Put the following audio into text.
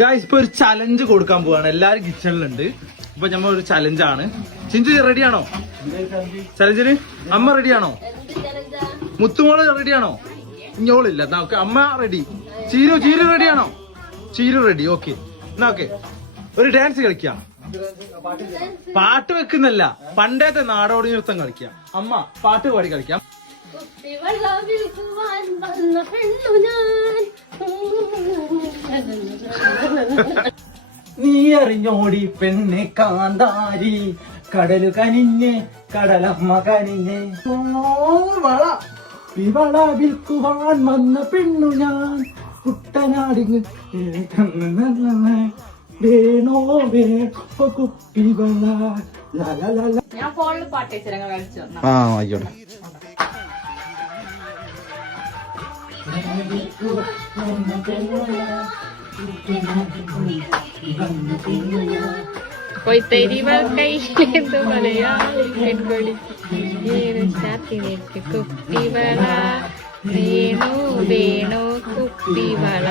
Guys ഇപ്പൊ ഒരു challenge കൊടുക്കാൻ പോവാണ്. എല്ലാരും കിച്ചണിലുണ്ട്. ഇപ്പൊ നമ്മൾ ഒരു ചലഞ്ചാണ്. ചിഞ്ചു റെഡിയാണോ ചലഞ്ചിന്? അമ്മ റെഡിയാണോ? മുത്തുമോള് റെഡിയാണോ? ഇഞ്ഞോളില്ല. നമുക്ക് അമ്മ റെഡി. ചീരു റെഡിയാണോ? ചീരു റെഡി. ഓക്കെ എന്നാ ഓക്കെ ഒരു ഡാൻസ് കളിക്കാം. പാട്ട് വെക്കുന്നല്ല, പണ്ടത്തെ നാടോടി നൃത്തം കളിക്കാം. അമ്മ പാട്ട് പാടി കളിക്കാം. നീ അറിഞ്ഞോടി പെണ്ണെ കാന്താരി, കടലു കനിഞ്ഞ് കടലമ്മ കനിഞ്ഞ് വിവള വിൽക്കുവാൻ വന്ന പെണ്ണു ഞാൻ, കുട്ടനാടിങ് വേണോ വേണോ കുപ്പിവള. ആ ആയിക്കോട്ടെ. കൊയ്ത്തരിവൾ കൈയിലെന്തു മലയാളി പെൺകൊടിക്ക് കുപ്പിവള, വേണു വേണു കുപ്പിവള.